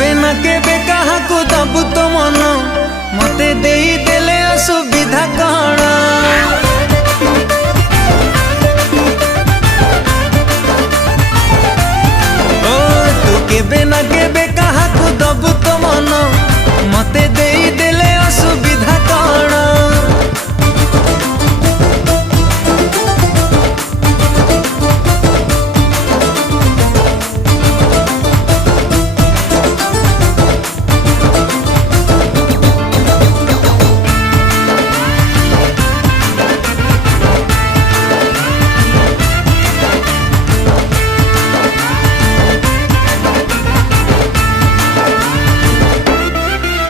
केबे ना केबे काहाकू दबु तो मन मते देई देले असुविधा कण। ओ तू केबे ना केबे